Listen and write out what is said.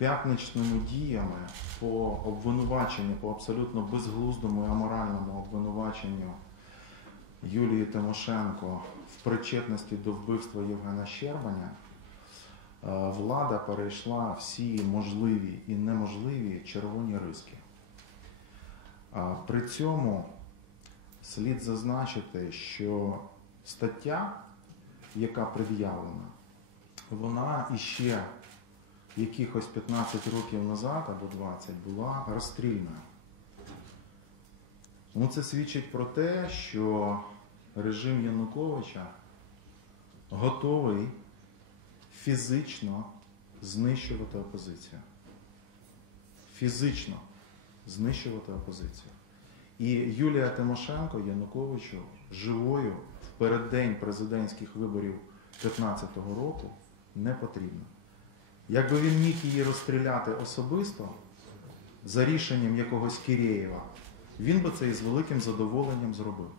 п'ятничними діями по обвинуваченню, по абсолютно безглуздому і аморальному обвинуваченню Юлії Тимошенко в причетності до вбивства Євгена Щербаня, е, влада перейшла всі можливі і неможливі червоні риски. При цьому слід зазначити, що стаття, яка пред'явлена, вона іще якихось 15 років назад або 20 була розстрільною. Ну, це свідчить про те, що режим Януковича готовий фізично знищувати опозицію. Фізично знищувати опозицію. І Юлія Тимошенко Януковичу живою в переддень президентських виборів 2015 року не потрібна. Якби він міг її розстріляти особисто за рішенням якогось Кірєєва, він би це із великим задоволенням зробив.